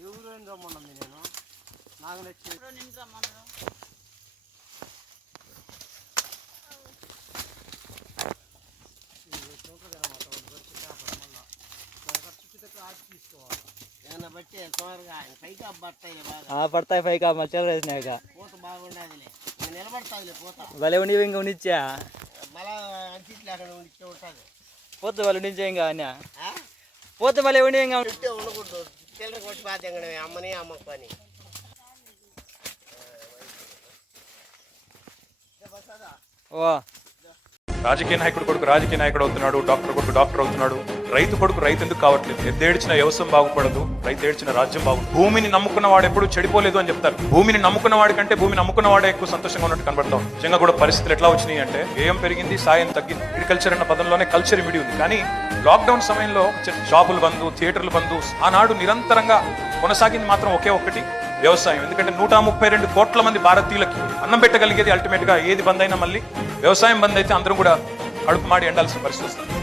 ఎవరు రమ్మన్నది నేను నాకు నచ్చి రమ్మన్నాను. పడతాయి పైకి మచ్చలు వేసినాక భలే ఉండి ఇంకా ఉండిచ్చా పోతే వాళ్ళు ఉండించే ఇంకా అన్న పోతే భలే ఉండి ఇంకా ఉండకూడదు చిల్లర కొట్టి బాధ అమ్మని అమ్మకు పని ఓ రాజకీయ నాయకుడు కొడుకు రాజకీయ నాయకుడు అవుతున్నాడు, డాక్టర్ కొడుకు డాక్టర్ అవుతున్నాడు, రైతు కొడుకు రైతు ఎందుకు కావట్లేదు? ఎద్దేడ్చిన వ్యవసాయం బాగుపడదు, రైతు ఏడ్చిన రాజ్యం బాగుంది. భూమిని నమ్ముకున్న వాడు ఎప్పుడు చెడిపోలేదు అని చెప్తారు. భూమిని నమ్ముకున్న వాడి కంటే భూమిని నమ్ముకున్న వాడే ఎక్కువ సంతోషంగా ఉన్నట్టు కనబడతాం. నిజంగా కూడా పరిస్థితులు ఎట్లా వచ్చినాయి అంటే వ్యయం పెరిగింది, సాయం తగ్గింది. అగ్రికల్చర్ అన్న పదంలోనే కల్చర్ ఇమిడి ఉంది. కానీ లాక్డౌన్ సమయంలో షాపులు బంధు, థియేటర్లు బంధు, ఆనాడు నిరంతరంగా కొనసాగింది మాత్రం ఒకే ఒక్కటి వ్యవసాయం. ఎందుకంటే 132 కోట్ల మంది భారతీయులకి అన్నం పెట్టగలిగేది అల్టిమేట్ గా ఏది బంద్ అయినా మళ్ళీ వ్యవసాయం బంద్ అయితే అందరం కూడా కడుపు మాడి ఎండాల్సిన పరిస్థితి వస్తుంది.